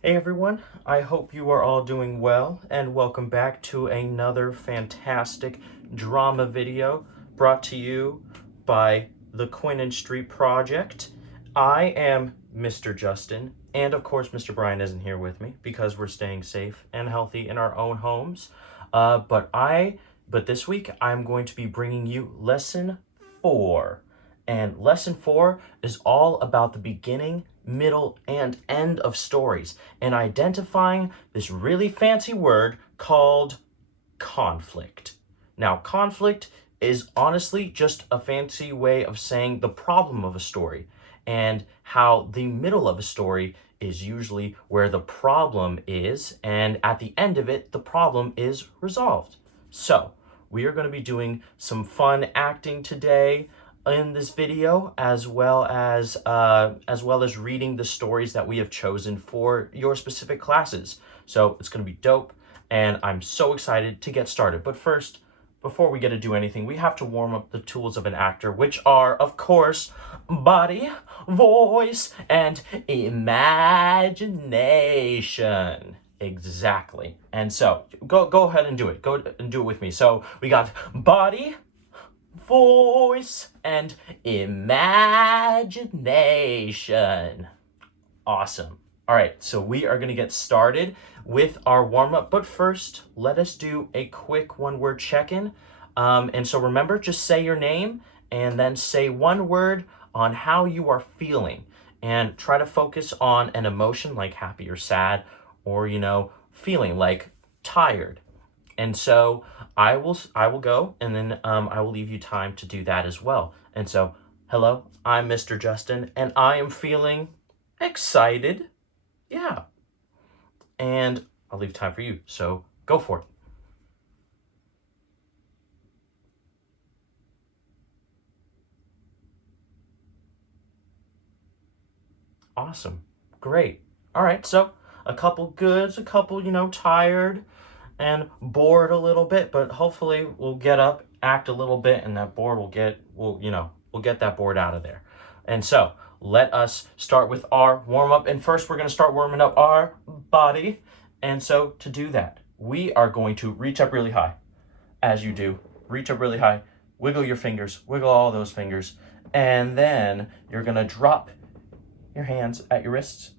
Hey everyone, I hope you are all doing well and welcome back to another fantastic drama video brought to you by the Quinn and Street Project. I am Mr. Justin, and of course Mr. Brian isn't here with me because we're staying safe and healthy in our own homes. But this week I'm going to be bringing you lesson 4. And lesson 4 is all about the beginning, middle, and end of stories and identifying this really fancy word called conflict. Now, conflict is honestly just a fancy way of saying the problem of a story, and how the middle of a story is usually where the problem is, and at the end of it, the problem is resolved. So, we are going to be doing some fun acting today in this video, as well as reading the stories that we have chosen for your specific classes. So it's going to be dope, and I'm so excited to get started. But first, before we get to do anything, we have to warm up the tools of an actor, which are, of course, body, voice, and imagination. Exactly. And so go ahead and do it. Go and do it with me. So we got body, voice, and imagination. Awesome. All right, so we are going to get started with our warm-up, but first, let us do a quick one-word check-in. And so remember, just say your name and then say one word on how you are feeling, and try to focus on an emotion like happy or sad, or feeling like tired. And so I will go, and then I will leave you time to do that as well. And so, hello, I'm Mr. Justin, and I am feeling excited. Yeah. And I'll leave time for you. So go for it. Awesome. Great. All right. So a couple goods, a couple, tired and bored a little bit, but hopefully we'll get up, act a little bit, and that bored we'll get that bored out of there. And so let us start with our warm up. And first, we're going to start warming up our body. And so to do that, we are going to reach up really high. As you do, reach up really high, wiggle your fingers, wiggle all those fingers, and then you're going to drop your hands at your wrists,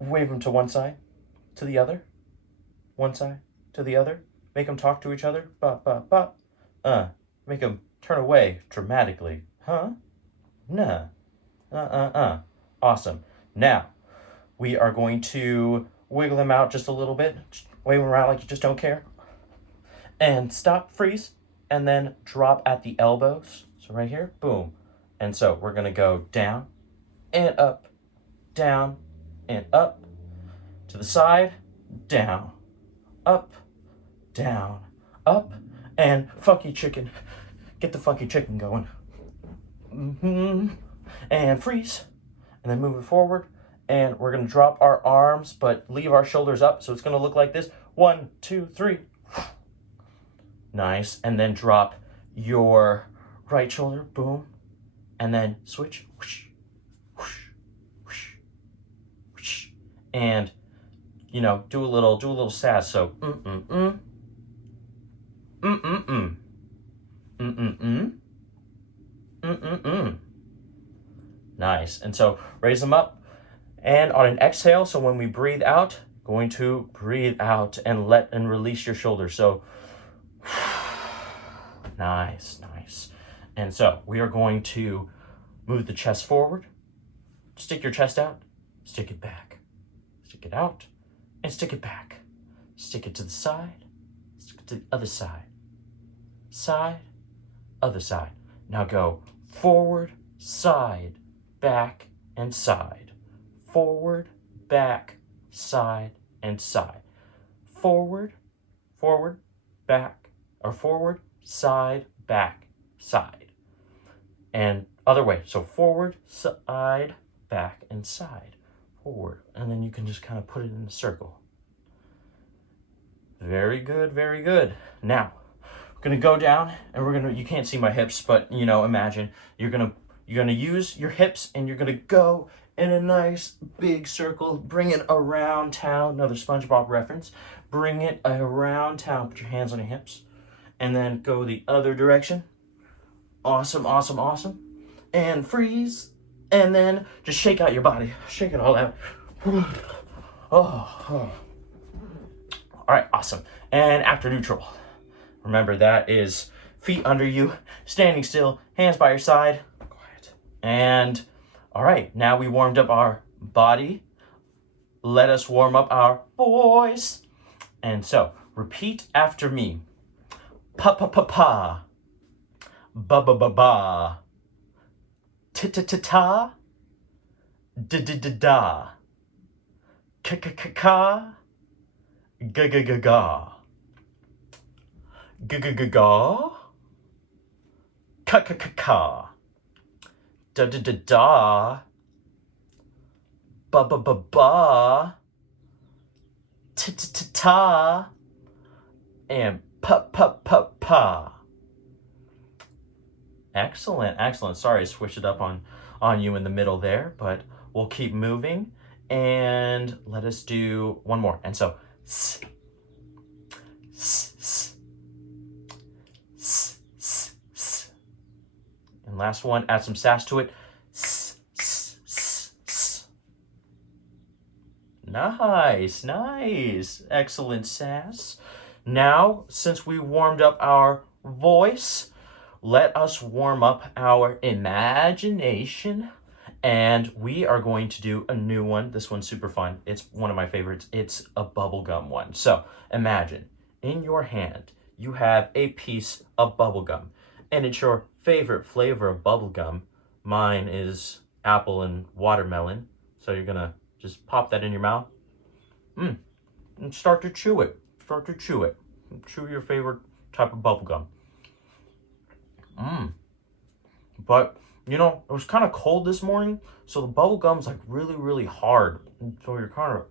wave them to one side, to the other, one side, to the other, make them talk to each other, ba, ba, ba, make them turn away dramatically, huh, nah, awesome. Now, we are going to wiggle them out just a little bit, wave them around like you just don't care, and stop, freeze, and then drop at the elbows, so right here, boom, and so we're gonna go down, and up, down, and up, to the side, down, up, down, up, and funky chicken. Get the funky chicken going. And freeze. And then move it forward. And we're going to drop our arms, but leave our shoulders up. So it's going to look like this. 1, 2, 3. Nice. And then drop your right shoulder. Boom. And then switch. Whoosh, whoosh, whoosh, whoosh. And do a little sass. So Nice. And so raise them up, and on an exhale, so when we breathe out, going to breathe out and release your shoulders. So nice. And so we are going to move the chest forward, stick your chest out, stick it back, stick it out, and stick it back. Stick it to the side, stick it to the other side, other side. Now go forward, side, back, and side. Forward, back, side, and side. Forward, back, or forward, side, back, side. And other way. So forward, side, back, and side. Forward. And then you can just kind of put it in a circle. Very good, very good. Now, we're gonna go down, and you can't see my hips, but imagine you're gonna use your hips, and you're gonna go in a nice big circle. Bring it around town. Another SpongeBob reference. Bring it around town. Put your hands on your hips. And then go the other direction. Awesome, awesome, awesome. And freeze. And then just shake out your body. Shake it all out. Oh. All right, awesome. And after neutral. Remember, that is feet under you, standing still, hands by your side. Quiet. And all right, now we warmed up our body. Let us warm up our voice. And so, repeat after me. Pa-pa-pa-pa. Ba-ba-ba-ba. Ta-ta-ta-ta. Da-da-da-da. Ka-ka-ka-ka. Ga-ga-ga-ga. Ga-ga-ga-ga. Ka-ka-ka-ka. Da-da-da-da. Ba-ba-ba-ba. Ta-ta-ta-ta. And pa-pa-pa-pa. Excellent, excellent. Sorry I switched it up on you in the middle there, but we'll keep moving. And let us do one more. And so, s, s, s, s, s, s. And last one, add some sass to it. S, s, s, s. Nice, nice. Excellent sass. Now, since we warmed up our voice, let us warm up our imagination. And we are going to do a new one. This one's super fun. It's one of my favorites. It's a bubblegum one. So imagine in your hand, you have a piece of bubblegum. And it's your favorite flavor of bubblegum. Mine is apple and watermelon. So you're going to just pop that in your mouth. And start to chew it. Start to chew it. Chew your favorite type of bubblegum. But, you know, it was kind of cold this morning, so the bubble gum's like really, really hard. So you're kind of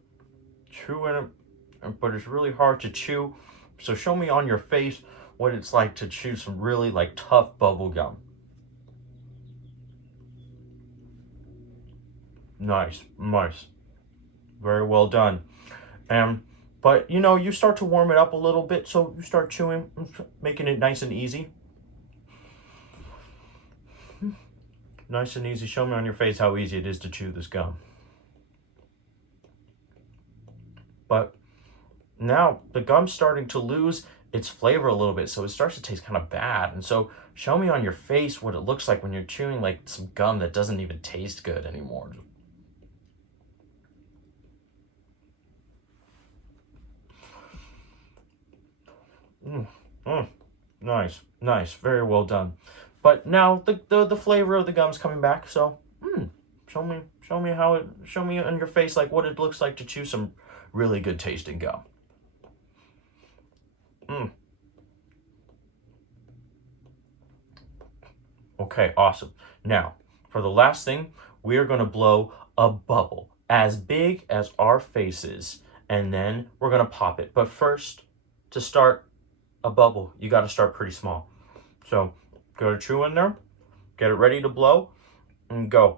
chewing it, but it's really hard to chew. So show me on your face what it's like to chew some really like tough bubble gum. Nice, nice. Very well done. But, you know, you start to warm it up a little bit, so you start chewing, making it nice and easy. Nice and easy. Show me on your face how easy it is to chew this gum. But now the gum's starting to lose its flavor a little bit, so it starts to taste kind of bad. And so show me on your face what it looks like when you're chewing like some gum that doesn't even taste good anymore. Nice, nice. Very well done. But now the flavor of the gum's coming back, so show me on your face like what it looks like to chew some really good tasting gum. Okay, awesome. Now, for the last thing, we are going to blow a bubble as big as our faces, and then we're going to pop it. But first, to start a bubble, you got to start pretty small. So, go to chew in there, get it ready to blow, and go.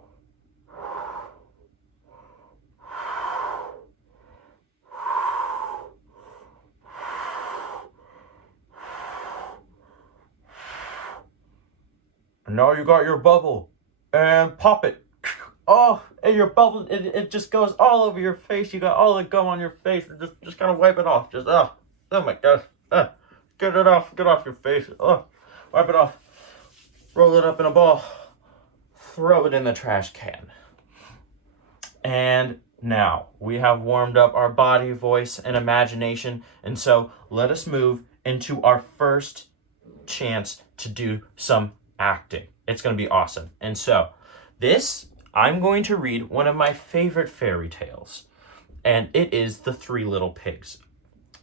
And now you got your bubble, and pop it. Oh, and your bubble, it just goes all over your face. You got all the gum on your face. Just kind of wipe it off. Just, oh my gosh. Get it off. Get off your face. Wipe it off. Roll it up in a ball. Throw it in the trash can. And now we have warmed up our body, voice, and imagination. And so let us move into our first chance to do some acting. It's going to be awesome. And so I'm going to read one of my favorite fairy tales. And it is The Three Little Pigs.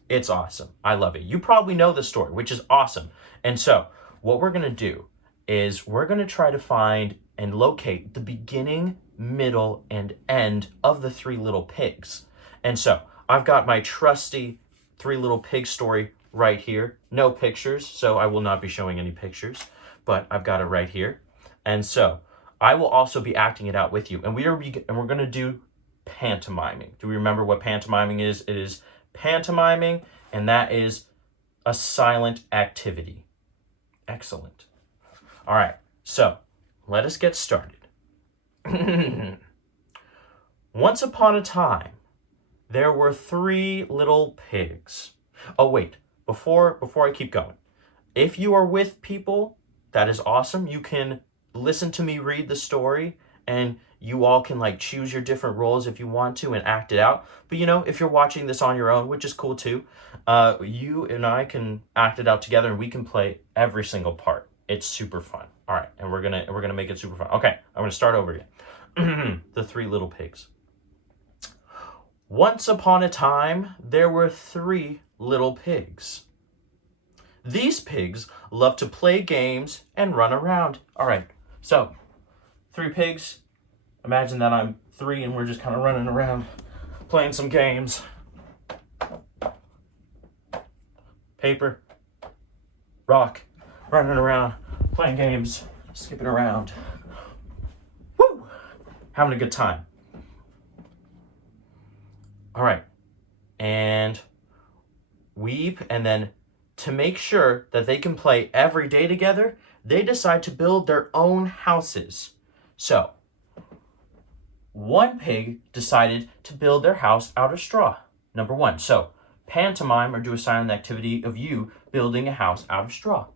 It's awesome. I love it. You probably know the story, which is awesome. And so what we're going to do is we're going to try to find and locate the beginning, middle, and end of The Three Little Pigs. And so I've got my trusty Three Little Pigs story right here. No pictures, so I will not be showing any pictures, but I've got it right here. And so I will also be acting it out with you. And we're going to do pantomiming. Do we remember what pantomiming is? It is pantomiming, and that is a silent activity. Excellent. All right, so let us get started. Once upon a time, there were 3 little pigs. Oh, wait, before I keep going, if you are with people, that is awesome. You can listen to me read the story, and you all can like choose your different roles if you want to and act it out. But if you're watching this on your own, which is cool too, you and I can act it out together, and we can play every single part. It's super fun. All right, and we're gonna make it super fun. Okay, I'm gonna start over again. The 3 little pigs. Once upon a time, there were 3 little pigs. These pigs love to play games and run around. All right, so 3 pigs. Imagine that I'm 3 and we're just kind of running around playing some games. Paper, rock, running around, playing games, skipping around. Woo! Having a good time. All right, and then to make sure that they can play every day together, they decide to build their own houses. So, one pig decided to build their house out of straw. Number 1. So, pantomime or do a silent activity of you building a house out of straw.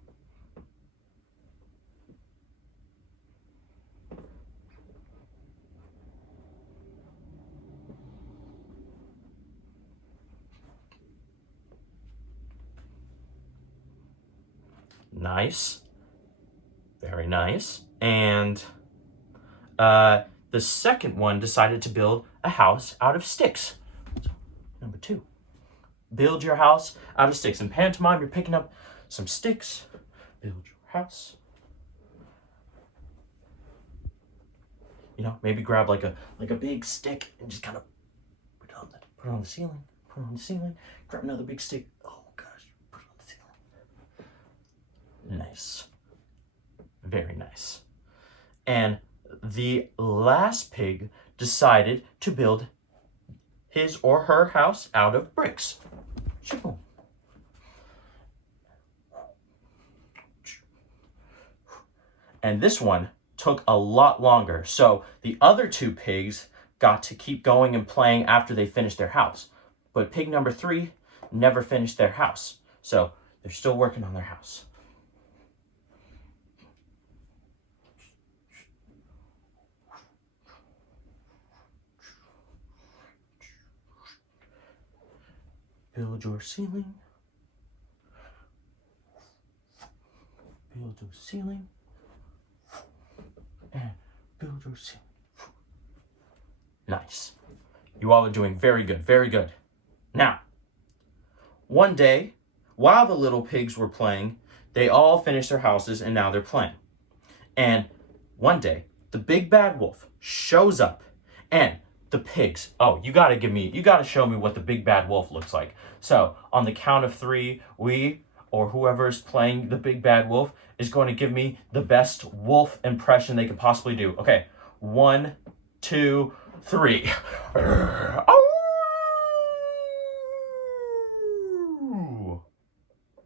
Nice. Very nice. And the second one decided to build a house out of sticks. So, number 2. Build your house out of sticks. In pantomime, you're picking up some sticks. Build your house. Maybe grab like a big stick and just kind of put it on the ceiling. Put it on the ceiling. Grab another big stick. Oh gosh, put it on the ceiling. Nice. Very nice. And the last pig decided to build his or her house out of bricks. And this one took a lot longer. So the other 2 pigs got to keep going and playing after they finished their house. But pig number 3 never finished their house. So they're still working on their house. Build your ceiling. Build your ceiling. And build your ceiling. Nice. You all are doing very good, very good. Now, one day, while the little pigs were playing, they all finished their houses and now they're playing. And one day, the big bad wolf shows up and the pigs, you gotta show me what the big bad wolf looks like. So on the count of 3, we, or whoever's playing the big bad wolf, is going to give me the best wolf impression they could possibly do. Okay, 1, 2, 3.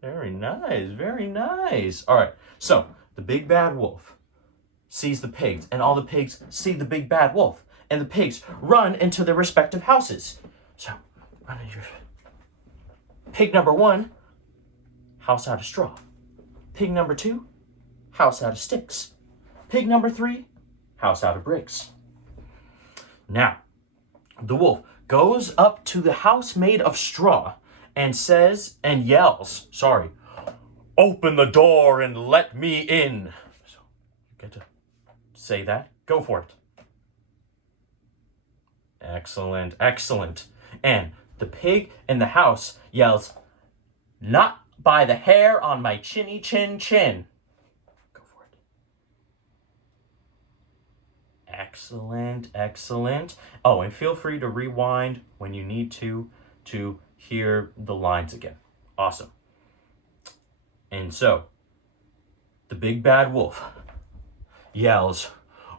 Very nice, very nice. All right, so the big bad wolf sees the pigs, and all the pigs see the big bad wolf, and the pigs run into their respective houses. So, run into your... Pig number 1, house out of straw. Pig number 2, house out of sticks. Pig number 3, house out of bricks. Now, the wolf goes up to the house made of straw and yells, open the door and let me in. So, you get to say that. Go for it. Excellent, excellent. And the pig in the house yells, not by the hair on my chinny chin chin. Go for it. Excellent, excellent. Oh, and feel free to rewind when you need to hear the lines again. Awesome. And so, the big bad wolf yells,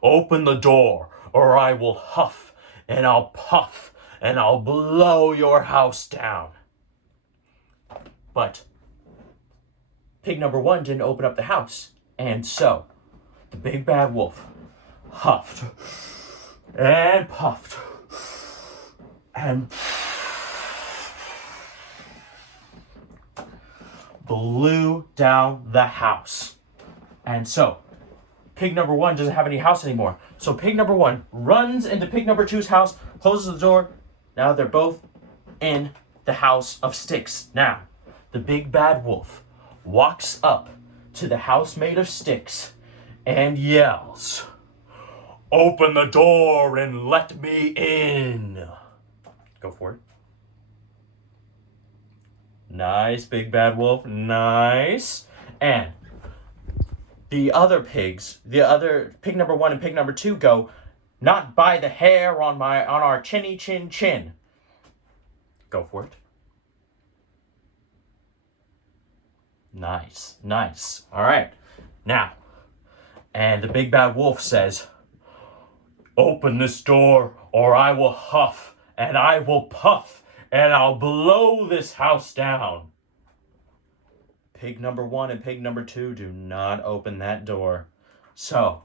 Open the door, or I will huff, and I'll puff, and I'll blow your house down. But pig number 1 didn't open up the house, and so the big bad wolf huffed and puffed and blew down the house. And so pig number 1 doesn't have any house anymore. So pig number 1 runs into pig number 2's house, closes the door. Now they're both in the house of sticks. Now, the big bad wolf walks up to the house made of sticks and yells, "Open the door and let me in." Go for it. Nice, big bad wolf. Nice. And the other pigs, the other pig number 1 and pig number 2 go, "Not by the hair on our chinny chin chin." Go for it. Nice, nice. All right. Now, and the big bad wolf says, "Open this door or I will huff and I will puff and I'll blow this house down." Pig number 1 and pig number 2 do not open that door. So,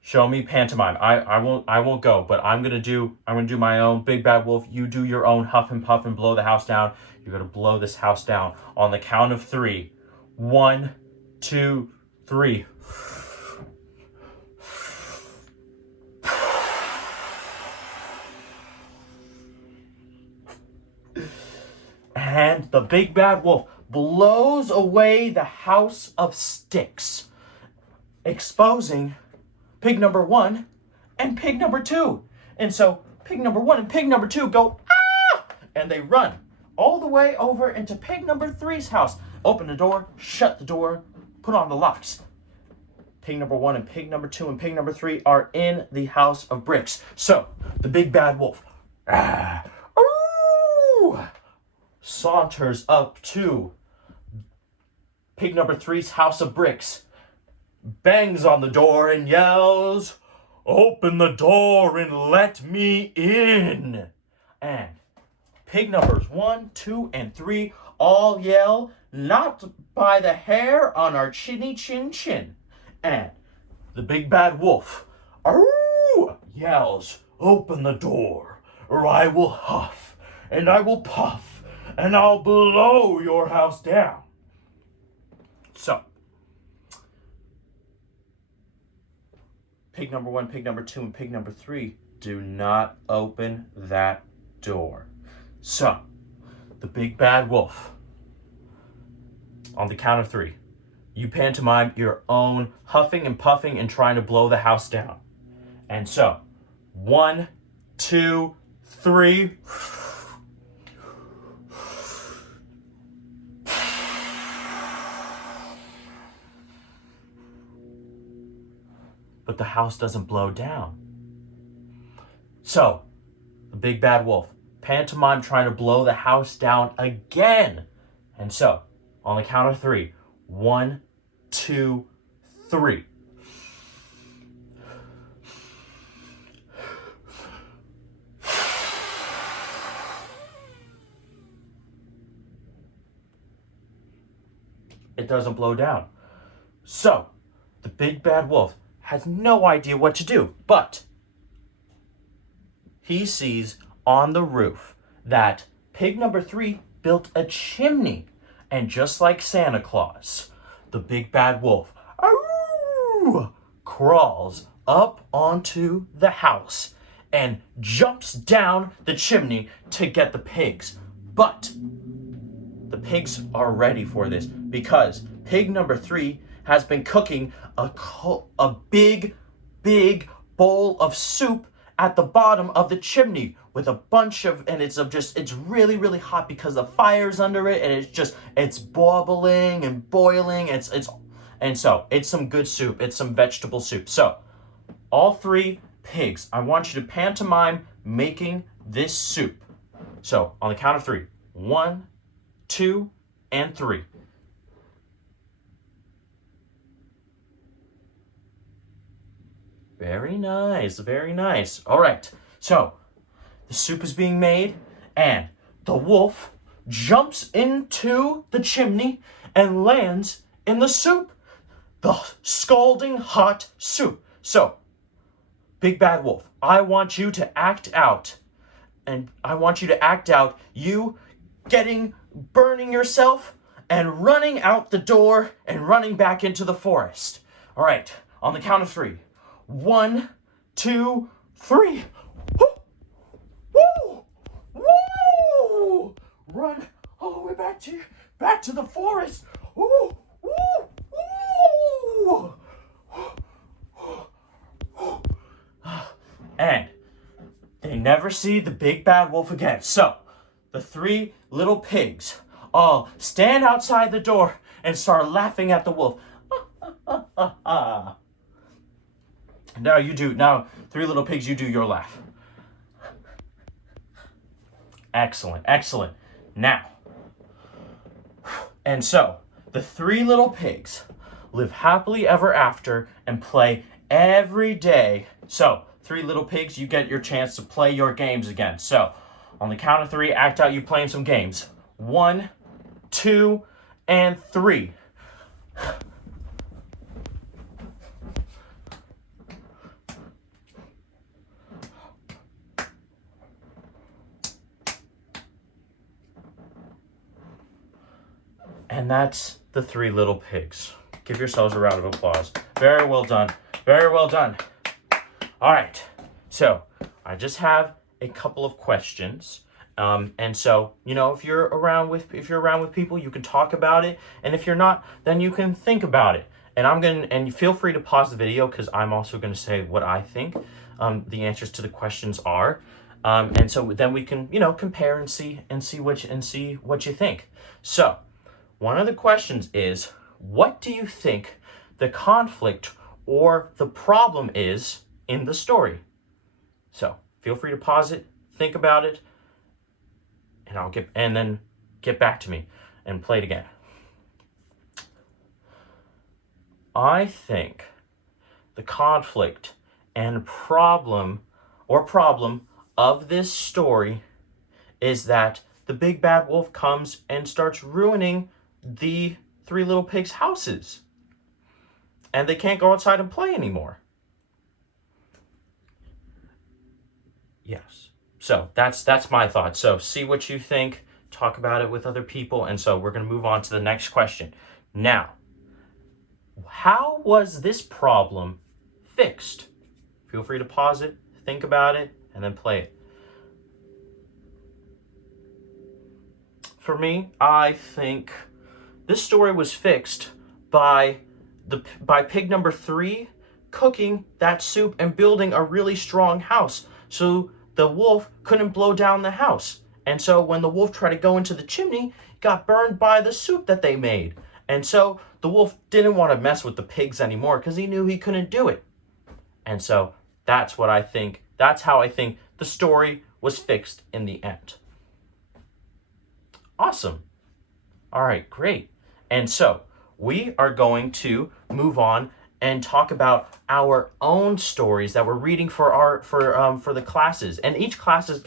show me pantomime. I won't go, but I'm gonna do my own. Big bad wolf, you do your own huff and puff and blow the house down. You're gonna blow this house down on the count of 3. 1, 2, 3. And the big bad wolf blows away the house of sticks, exposing pig number 1 and pig number 2. And so pig number 1 and pig number 2 go, "Ah!" And they run all the way over into pig number 3's house. Open the door, shut the door, put on the locks. Pig number 1 and pig number 2 and pig number 3 are in the house of bricks. So the big bad wolf saunters up to pig number 3's house of bricks, bangs on the door and yells, "Open the door and let me in." And pig numbers 1, 2, and 3 all yell, "Not by the hair on our chinny chin chin." And the big bad wolf yells, "Open the door or I will huff and I will puff and I'll blow your house down." So, pig number 1, pig number 2, and pig number 3 do not open that door. So, the big bad wolf, on the count of 3, you pantomime your own huffing and puffing and trying to blow the house down. And so, 1, 2, 3. But the house doesn't blow down. So, the big bad wolf, pantomime trying to blow the house down again. And so, on the count of 3, 1, 2, 3. It doesn't blow down. So, the big bad wolf has no idea what to do, but he sees on the roof that pig number 3 built a chimney. And just like Santa Claus, the big bad wolf crawls up onto the house and jumps down the chimney to get the pigs. But the pigs are ready for this because pig number 3 has been cooking a big bowl of soup at the bottom of the chimney with a bunch of, and it's really, really hot because the fire's under it, and it's bubbling and boiling. And so it's some good soup. It's some vegetable soup. So all 3 pigs, I want you to pantomime making this soup. So on the count of 3, 1, 2, and 3. Very nice, very nice. All right, so the soup is being made, and the wolf jumps into the chimney and lands in the soup, the scalding hot soup. So, Big Bad Wolf, I want you to act out, you burning yourself and running out the door and running back into the forest. All right, on the count of 3. 1, 2, 3. Woo! Woo! Woo! Run all the way back to the forest. Woo! Woo! Woo! And they never see the Big Bad Wolf again. So, the 3 little pigs all stand outside the door and start laughing at the wolf. Now, 3 little pigs, you do your laugh. Excellent, excellent. Now, and so, the 3 little pigs live happily ever after and play every day. So, 3 little pigs, you get your chance to play your games again. So, on the count of 3, act out you playing some games. 1, 2, and 3. And that's the 3 little pigs. Give yourselves a round of applause. Very well done. Very well done. All right. So I just have a couple of questions. And so, if you're around with people, you can talk about it. And if you're not, then you can think about it. And feel free to pause the video because I'm also going to say what I think the answers to the questions are. And so then we can, compare and see what you think. So, one of the questions is, what do you think the conflict or the problem is in the story? So, feel free to pause it, think about it, and then get back to me and play it again. I think the conflict and problem of this story is that the Big Bad Wolf comes and starts ruining the 3 little pigs' houses. And they can't go outside and play anymore. Yes. So that's my thought. So see what you think, talk about it with other people, and so we're going to move on to the next question. Now, how was this problem fixed? Feel free to pause it, think about it, and then play it. For me, I think this story was fixed by pig number 3 cooking that soup and building a really strong house. So the wolf couldn't blow down the house. And so when the wolf tried to go into the chimney, it got burned by the soup that they made. And so the wolf didn't want to mess with the pigs anymore because he knew he couldn't do it. And so that's what I think. That's how I think the story was fixed in the end. Awesome. All right, great. And so we are going to move on and talk about our own stories that we're reading for the classes. And each class's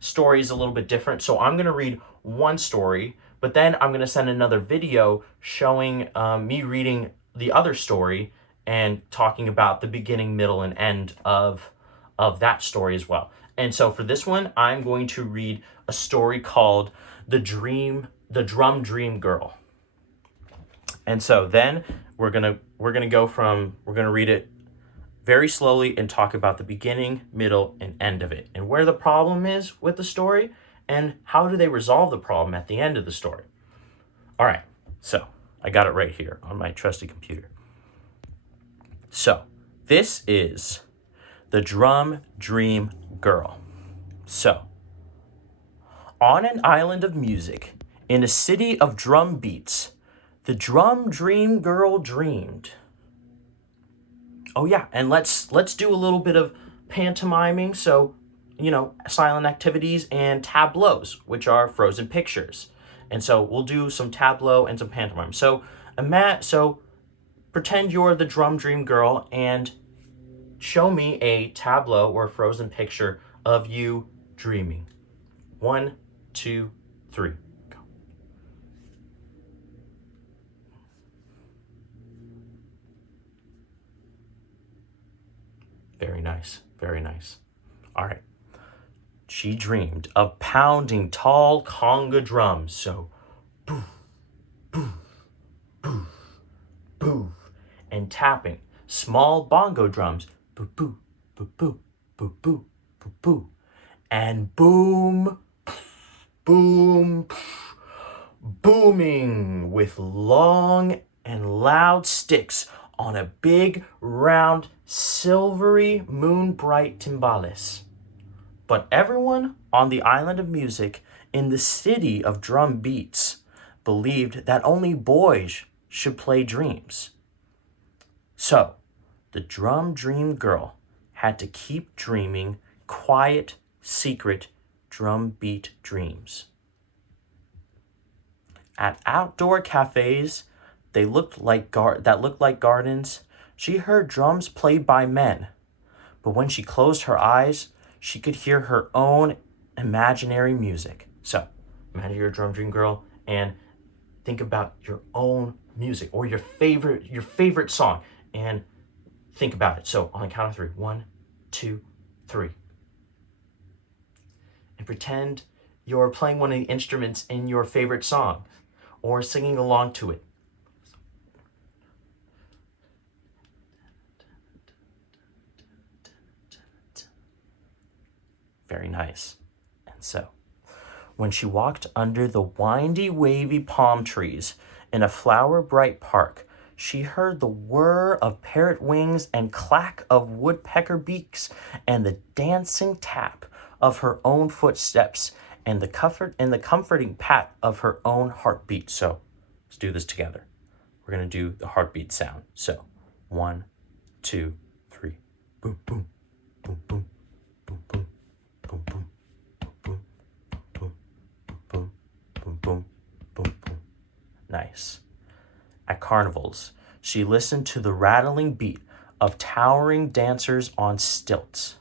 story is a little bit different. So I'm going to read one story, but then I'm going to send another video showing me reading the other story and talking about the beginning, middle, and end of that story as well. And so for this one, I'm going to read a story called The Drum Dream Girl. And so then we're gonna read it very slowly and talk about the beginning, middle, and end of it, and where the problem is with the story, and how do they resolve the problem at the end of the story. All right, so I got it right here on my trusty computer. So this is The Drum Dream Girl. So, on an island of music, in a city of drum beats, the Drum Dream Girl dreamed. Oh yeah, and let's do a little bit of pantomiming. So, silent activities and tableaus, which are frozen pictures. And so we'll do some tableau and some pantomime. So pretend you're the Drum Dream Girl and show me a tableau or a frozen picture of you dreaming. 1, 2, 3. Go. Very nice. Very nice. All right. She dreamed of pounding tall conga drums. So, boo, boo, boo, boo, and tapping small bongo drums. Boo, boo, boo, boo, boo, boo, boo, boo. And boom, boom, booming with long and loud sticks on a big, round, silvery, moon-bright timbales. But everyone on the island of music, in the city of drum beats, believed that only boys should play dreams. So, the drum dream girl had to keep dreaming quiet, secret drum beat dreams. At outdoor cafes that looked like gardens, she heard drums played by men. But when she closed her eyes, she could hear her own imaginary music. So, imagine you're a drum dream girl and think about your own music or your favorite song and think about it. So, on the count of 3. 1, 2, 3. And pretend you're playing one of the instruments in your favorite song or singing along to it. Very nice. And so, when she walked under the windy, wavy palm trees in a flower-bright park, she heard the whir of parrot wings and clack of woodpecker beaks and the dancing tap of her own footsteps and the comforting pat of her own heartbeat. So, let's do this together. We're going to do the heartbeat sound. So, 1, 2, 3. Boom, boom, boom, boom, boom, boom. Boom, boom, boom, boom, boom, boom, boom, boom, boom. Nice. At carnivals, she listened to the rattling beat of towering dancers on stilts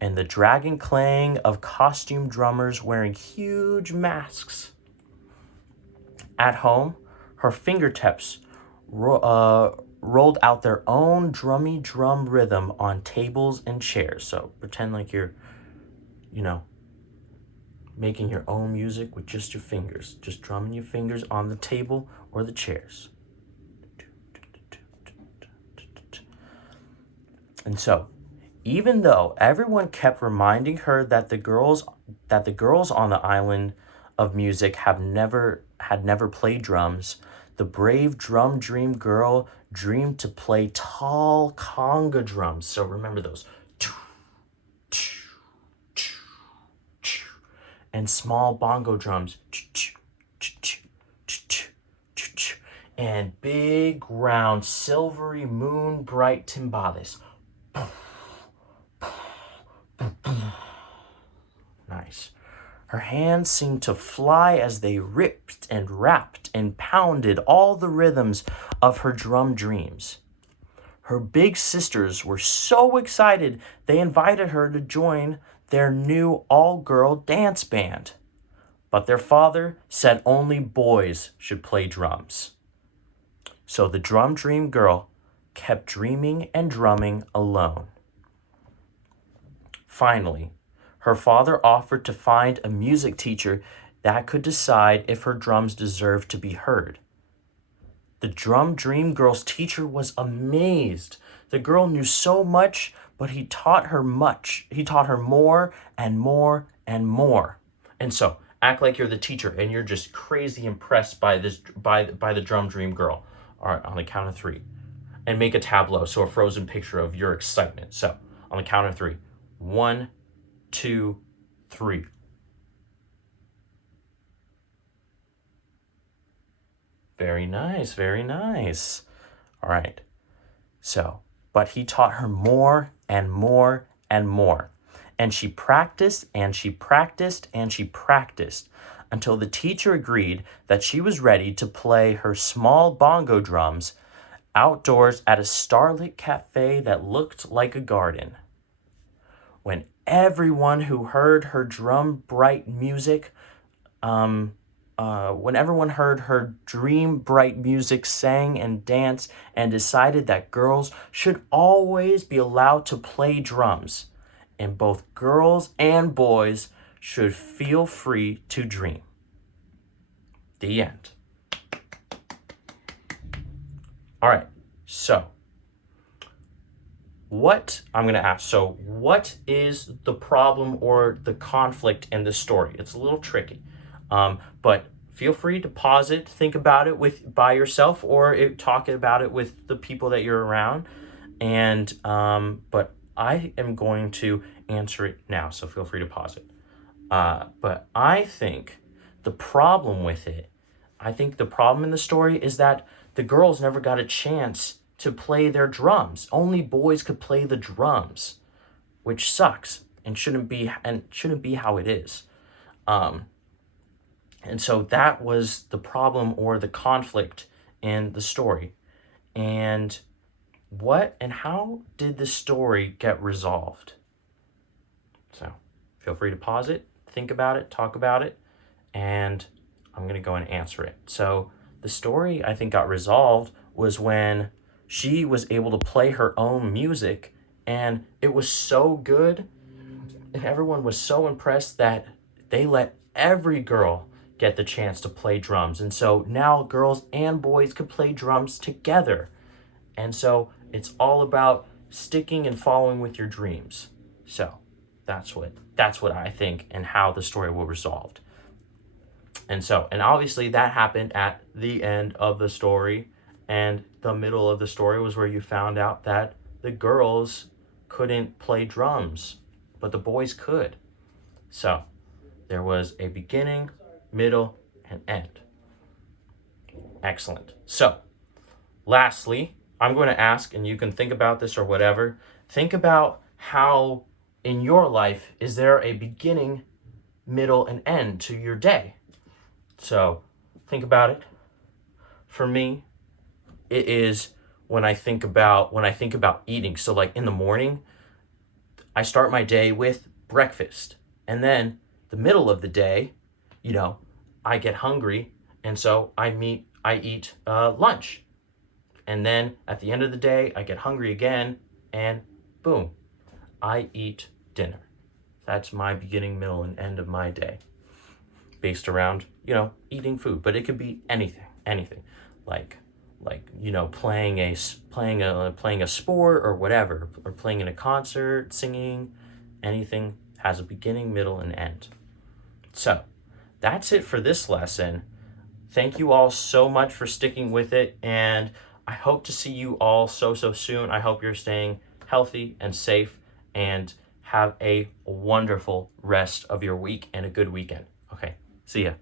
and the dragging clang of costume drummers wearing huge masks. At home, her fingertips rolled out their own drummy drum rhythm on tables and chairs. So pretend like you're making your own music with just your fingers, just drumming your fingers on the table or the chairs. And so, even though everyone kept reminding her that the girls on the island of music had never played drums, the brave drum dream girl dreamed to play tall conga drums. So remember those. And small bongo drums, and big, round, silvery, moon-bright timbales. Nice. Her hands seemed to fly as they ripped and rapped and pounded all the rhythms of her drum dreams. Her big sisters were so excited they invited her to join their new all-girl dance band. But their father said only boys should play drums. So the drum dream girl kept dreaming and drumming alone. Finally, her father offered to find a music teacher that could decide if her drums deserved to be heard. The drum dream girl's teacher was amazed. The girl knew so much, but he taught her much. He taught her more and more and more. And so, act like you're the teacher and you're just crazy impressed by the drum dream girl. All right, on the count of 3. And make a tableau, so a frozen picture of your excitement. So, on the count of 3. 1, 2, 3. Very nice, very nice. All right. So, but he taught her more and more and more. And she practiced and she practiced and she practiced until the teacher agreed that she was ready to play her small bongo drums outdoors at a starlit cafe that looked like a garden. When everyone who heard her drum bright music, when everyone heard her dream bright music, sang and danced, and decided that girls should always be allowed to play drums, and both girls and boys should feel free to dream. The end. All right, so what is the problem or the conflict in the story? It's a little tricky, but feel free to pause it, think about it by yourself, or talk about it with the people that you're around. And but I am going to answer it now, so feel free to pause it. But I think the problem in the story is that the girls never got a chance to play their drums. Only boys could play the drums, which sucks and shouldn't be how it is. And so that was the problem or the conflict in the story. And how did the story get resolved? So feel free to pause it, think about it, talk about it, and I'm going to go and answer it. So the story, I think, got resolved was when she was able to play her own music, and it was so good, and everyone was so impressed that they let every girl get the chance to play drums. And so now girls and boys could play drums together. And so it's all about sticking and following with your dreams. So that's what I think and how the story was resolved. And obviously that happened at the end of the story, and the middle of the story was where you found out that the girls couldn't play drums, but the boys could. So there was a beginning, middle, and end. Excellent. So lastly, I'm going to ask, and you can think about this or whatever, think about how in your life is there a beginning, middle, and end to your day? So think about it. For me, it is when I think about eating. So like in the morning, I start my day with breakfast. And then the middle of the day, I get hungry, and so I eat lunch. And then at the end of the day, I get hungry again, and boom, I eat dinner. That's my beginning, middle, and end of my day, based around, eating food. But it could be anything, like playing a sport or whatever, or playing in a concert, singing, anything has a beginning, middle, and end. So that's it for this lesson. Thank you all so much for sticking with it, and I hope to see you all so soon. I hope you're staying healthy and safe, and have a wonderful rest of your week and a good weekend. Okay, see ya.